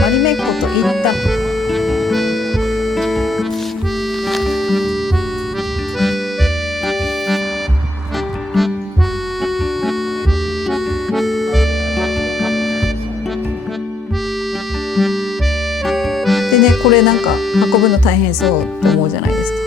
マリメッコと行った。でね、これなんか運ぶの大変そうって思うじゃないですか。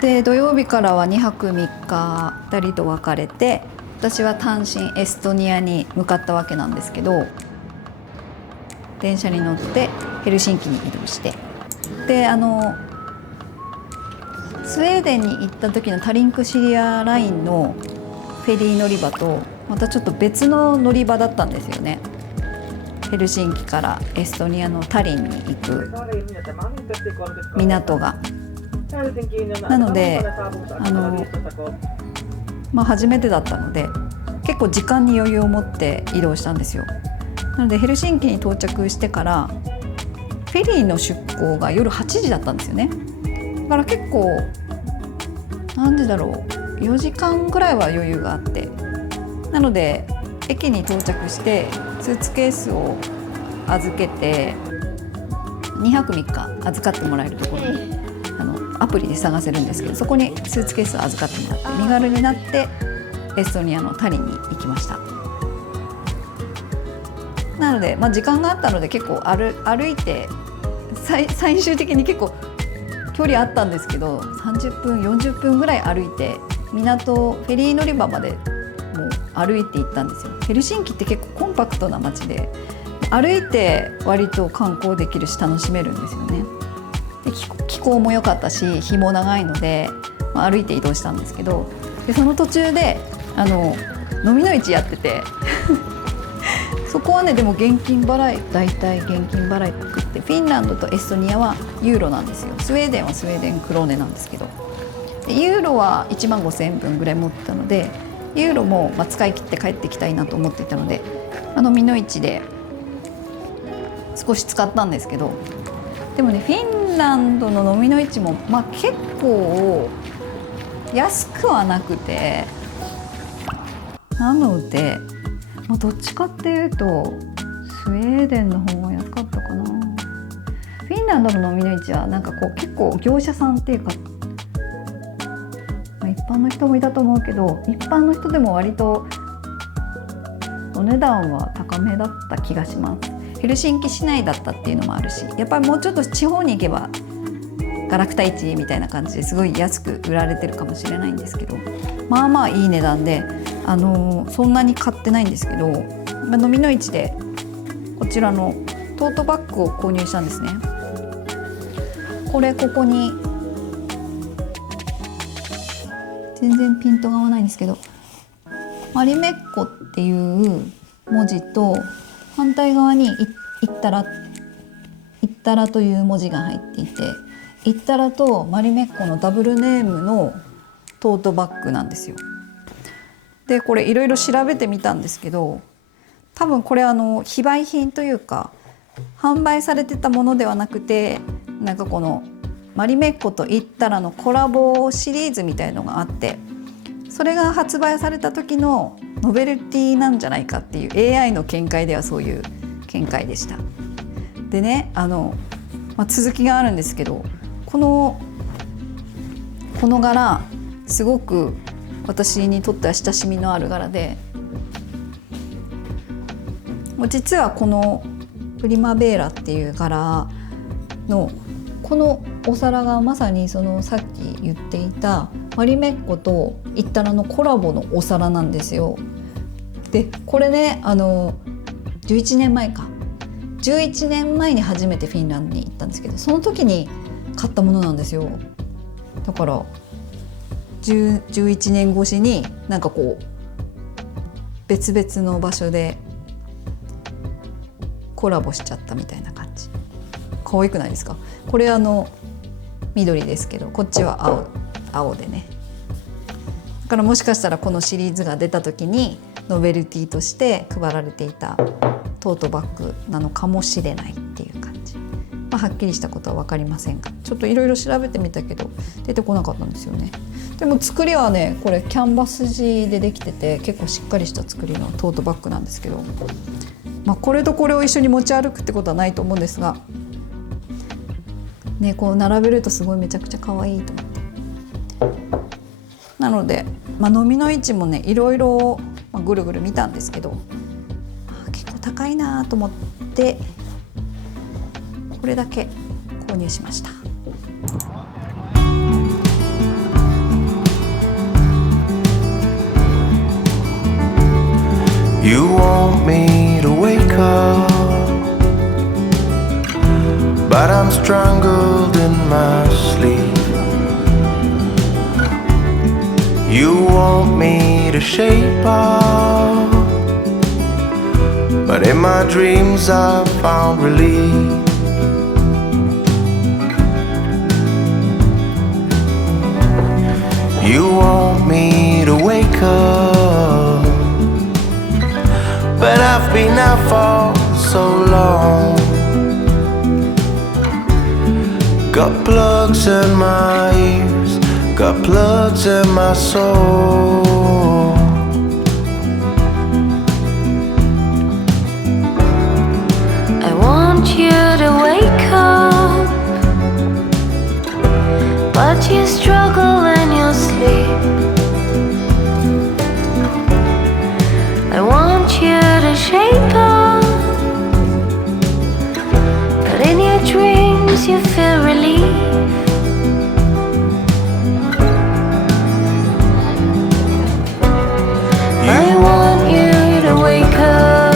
で土曜日からは2泊3日2人と別れて、私は単身エストニアに向かったわけなんですけど、電車に乗ってヘルシンキに移動して、でスウェーデンに行った時のタリンクシリアラインのフェリー乗り場とまたちょっと別の乗り場だったんですよね。ヘルシンキからエストニアのタリンに行く港が。なので初めてだったので結構時間に余裕を持って移動したんですよ。なのでヘルシンキに到着してからフェリーの出港が夜8時だったんですよね。だから結構何時だろう、4時間ぐらいは余裕があって、なので駅に到着してスーツケースを預けて2泊3日預かってもらえるところにアプリで探せるんですけど、そこにスーツケースを預かってもらって身軽になってエストニアのタリンに行きました。なので、時間があったので結構歩いて最終的に結構距離あったんですけど30分40分ぐらい歩いて港フェリー乗り場までもう歩いて行ったんですよ。ヘルシンキって結構コンパクトな街で歩いて割と観光できるし楽しめるんですよね。で気候も良かったし日も長いので、歩いて移動したんですけど、でその途中で飲みの市やっててそこはねでも現金払い、大体現金払いって、フィンランドとエストニアはユーロなんですよ。スウェーデンはスウェーデンクローネなんですけど、でユーロは1万5,000円分ぐらい持ってたので、ユーロも使い切って帰ってきたいなと思っていたので、飲みの市で少し使ったんですけど、でもねフィンランドの飲みの市も結構安くはなくて、なので、どっちかっていうとスウェーデンの方が安かったかな。フィンランドの飲みの市は結構業者さんっていうか、一般の人もいたと思うけど、一般の人でも割とお値段は高めだった気がします。ヘルシンキ市内だったっていうのもあるし、やっぱりもうちょっと地方に行けばガラクタ市みたいな感じですごい安く売られてるかもしれないんですけど、いい値段で、そんなに買ってないんですけど、飲みの市でこちらのトートバッグを購入したんですね。ここに全然ピントが合わないんですけど、マリメッコっていう文字と、反対側にイッタラという文字が入っていて、イッタラとマリメッコのダブルネームのトートバッグなんですよ。でこれいろいろ調べてみたんですけど、多分これ非売品というか販売されてたものではなくて、このマリメッコとイッタラのコラボシリーズみたいのがあって、それが発売された時のノベルティなんじゃないかっていう AI の見解ではそういう見解でした。でね続きがあるんですけど、この柄すごく私にとっては親しみのある柄で、実はこのプリマベーラっていう柄のこのお皿がまさにそのさっき言っていたマリメッコとイッタラのコラボのお皿なんですよ。でこれね11年前に初めてフィンランドに行ったんですけど、その時に買ったものなんですよ。だから11年越しに別々の場所でコラボしちゃったみたいな感じ。可愛くないですか？これ緑ですけど、こっちは青でね。だからもしかしたらこのシリーズが出た時にノベルティとして配られていたトートバッグなのかもしれないっていう感じ。はっきりしたことは分かりませんが、ちょっといろいろ調べてみたけど出てこなかったんですよね。でも作りはねこれキャンバス地でできてて、結構しっかりした作りのトートバッグなんですけど、これとこれを一緒に持ち歩くってことはないと思うんですがね、こう並べるとすごいめちゃくちゃ可愛いと思って。なので、飲みの市もねいろいろぐるぐる見たんですけど、結構高いなと思ってこれだけ購入しました。You want me to wake up, but I'm strangled in my sleep. You want me to shape up, but in my dreams I found relief. You want me to wake up, but I've been out for so long. Got plugs in my ears, got plugs in my soul. I want you to wake up, but you struggle in your sleep. I want you to shape up, but in your dreams you feel relief. I want you to wake up,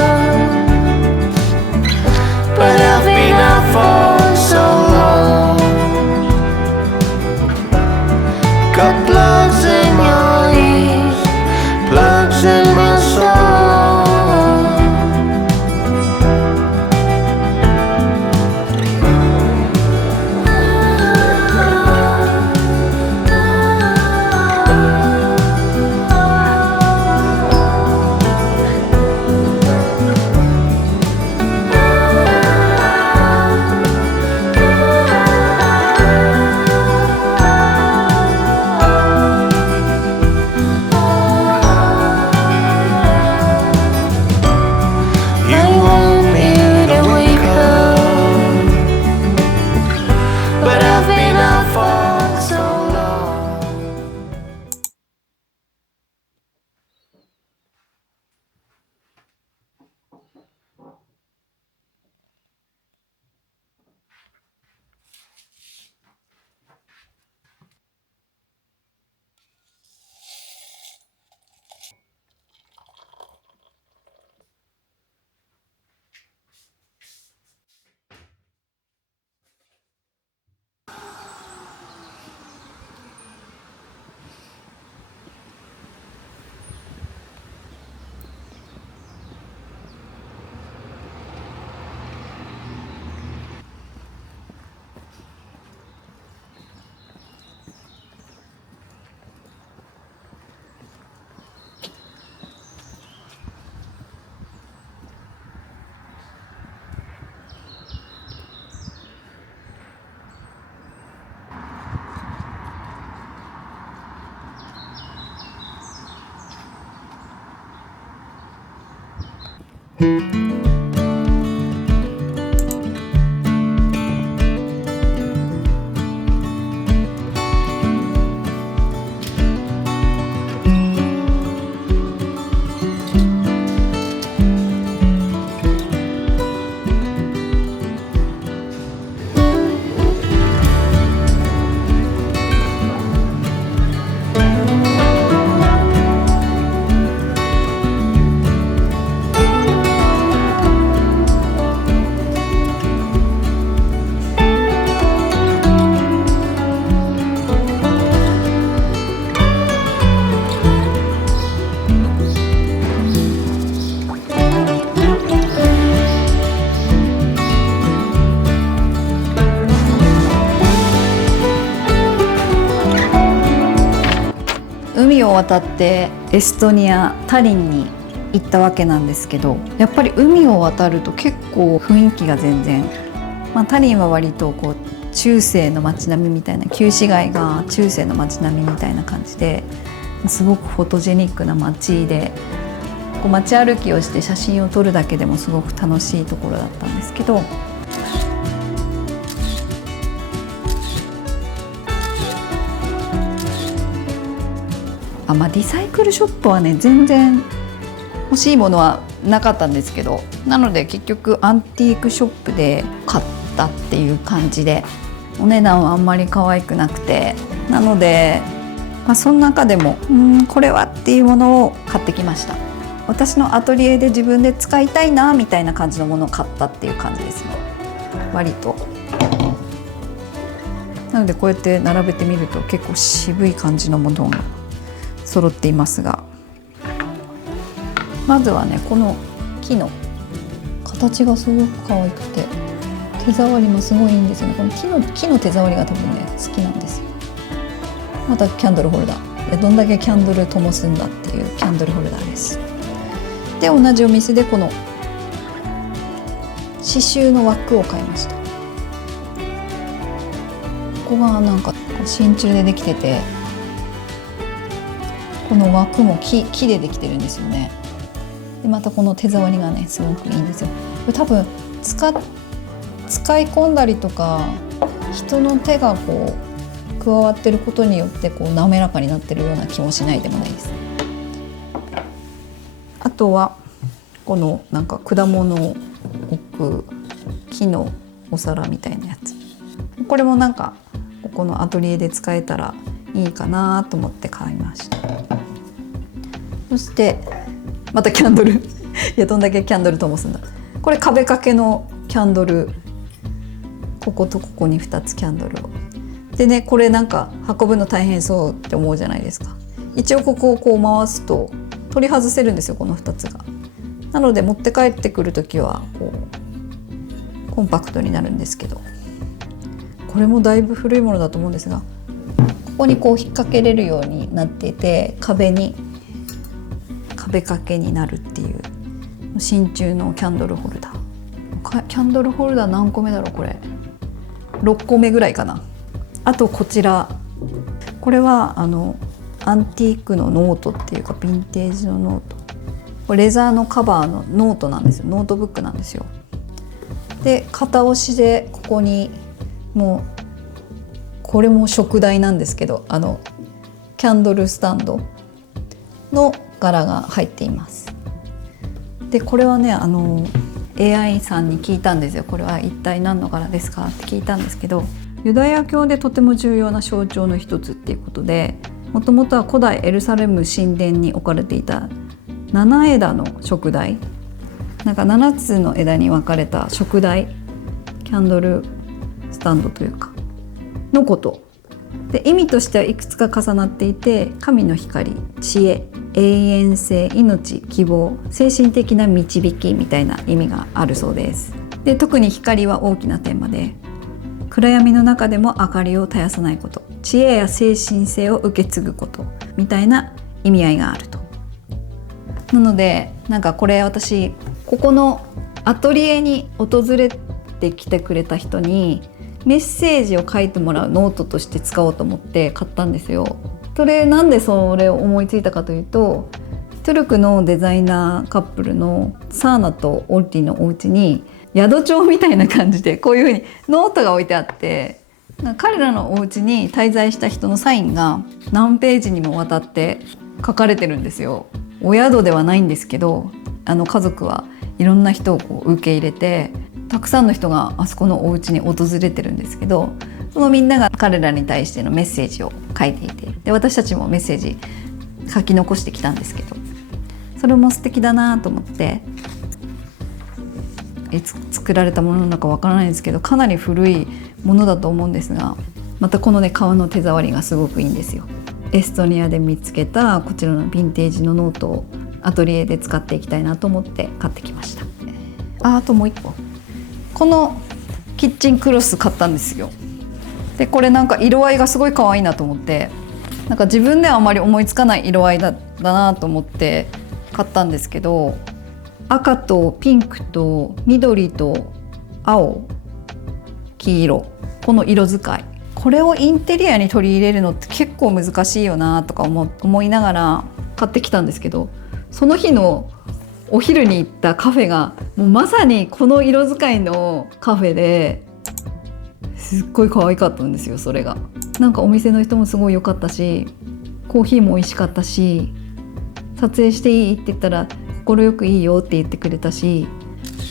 海を渡ってエストニア・タリンに行ったわけなんですけど、やっぱり海を渡ると結構雰囲気が全然、タリンは割とこう中世の街並みみたいな、旧市街が中世の街並みみたいな感じですごくフォトジェニックな街で、こう街歩きをして写真を撮るだけでもすごく楽しいところだったんですけど、リサイクルショップはね全然欲しいものはなかったんですけど、なので結局アンティークショップで買ったっていう感じで、お値段はあんまり可愛くなくて、なので、その中でもこれはっていうものを買ってきました。私のアトリエで自分で使いたいなみたいな感じのものを買ったっていう感じですね、割と。なのでこうやって並べてみると結構渋い感じのものが揃っていますが、まずはね、この木の形がすごく可愛くて、手触りもすごいいいんですよね。この木の手触りが多分ね好きなんですよ。またキャンドルホルダー、どんだけキャンドル灯すんだっていうキャンドルホルダーです。で同じお店でこの刺繍の枠を買いました。ここがなんか真鍮でできてて、この枠も木でできてるんですよね。でまたこの手触りがねすごくいいんですよ。これ多分使い込んだりとか、人の手がこう加わってることによってこう滑らかになってるような気もしないでもないです。あとはこのなんか果物を置く木のお皿みたいなやつ、これもなんかここのアトリエで使えたらいいかなと思って買いました。そしてまたキャンドルいやどんだけキャンドル灯すんだ。これ壁掛けのキャンドル、こことここに2つキャンドルをでね、これなんか運ぶの大変そうって思うじゃないですか。一応ここをこう回すと取り外せるんですよ、この2つが。なので持って帰ってくるときはこうコンパクトになるんですけど、これもだいぶ古いものだと思うんですが、ここにこう引っ掛けれるようになっていて、壁掛けになるっていう真鍮のキャンドルホルダー。キャンドルホルダー何個目だろう、これ6個目ぐらいかな。あとこちら、これはアンティークのノートっていうかヴィンテージのノート、これレザーのカバーのノートなんですよ、ノートブックなんですよ。で片押しでここにもうこれも食台なんですけど、キャンドルスタンドの柄が入っています。でこれはねAI さんに聞いたんですよ。これは一体何の柄ですかって聞いたんですけど、ユダヤ教でとても重要な象徴の一つっていうことで、もともとは古代エルサレム神殿に置かれていた7枝の燭台、なんか7つの枝に分かれた燭台、キャンドルスタンドというかのことで、意味としてはいくつか重なっていて、神の光、知恵、永遠性、命、希望、精神的な導きみたいな意味があるそうです。で特に光は大きなテーマで、暗闇の中でも明かりを絶やさないこと、知恵や精神性を受け継ぐことみたいな意味合いがあると。なのでなんかこれ私ここのアトリエに訪れてきてくれた人にメッセージを書いてもらうノートとして使おうと思って買ったんですよ。それなんでそれを思いついたかというと、トゥルクのデザイナーカップルのサーナとオルティのお家に宿帳みたいな感じでこういう風にノートが置いてあって、彼らのお家に滞在した人のサインが何ページにもわたって書かれてるんですよ。お宿ではないんですけど、家族はいろんな人をこう受け入れて、たくさんの人があそこのお家に訪れてるんですけど、そのみんなが彼らに対してのメッセージを書いていて、で私たちもメッセージ書き残してきたんですけど、それも素敵だなと思って、いつ作られたものなのかわからないんですけど、かなり古いものだと思うんですが、またこのね革の手触りがすごくいいんですよ。エストニアで見つけたこちらのヴィンテージのノートをアトリエで使っていきたいなと思って買ってきました。あともう一個、このキッチンクロス買ったんですよ。でこれなんか色合いがすごい可愛いなと思って、なんか自分ではあまり思いつかない色合いだなと思って買ったんですけど、赤とピンクと緑と青、黄色、この色使い、これをインテリアに取り入れるのって結構難しいよなとか思いながら買ってきたんですけど、その日のお昼に行ったカフェがもうまさにこの色使いのカフェですっごい可愛かったんですよ。それがなんかお店の人もすごい良かったし、コーヒーも美味しかったし、撮影していいって言ったら快くいいよって言ってくれたし、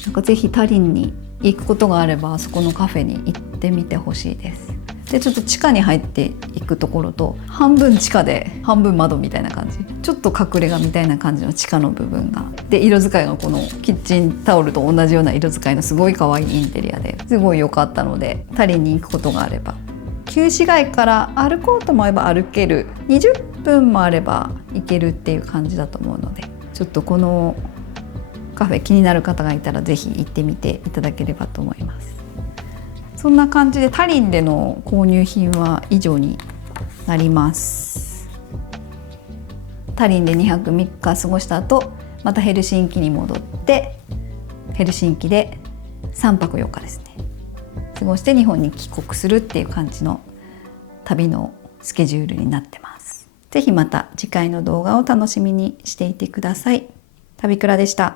なんかぜひタリンに行くことがあればあそこのカフェに行ってみてほしいです。でちょっと地下に入っていくところと、半分地下で半分窓みたいな感じ、ちょっと隠れ家みたいな感じの地下の部分がで、色使いがこのキッチンタオルと同じような色使いのすごい可愛いインテリアですごい良かったので、タリンに行くことがあれば、旧市街から歩こうと思えば歩ける、20分もあれば行けるっていう感じだと思うので、ちょっとこのカフェ気になる方がいたらぜひ行ってみていただければと思います。そんな感じでタリンでの購入品は以上になります。タリンで2泊3日過ごした後、またヘルシンキに戻って、ヘルシンキで3泊4日ですね過ごして日本に帰国するっていう感じの旅のスケジュールになってます。ぜひまた次回の動画を楽しみにしていてください。旅クラでした。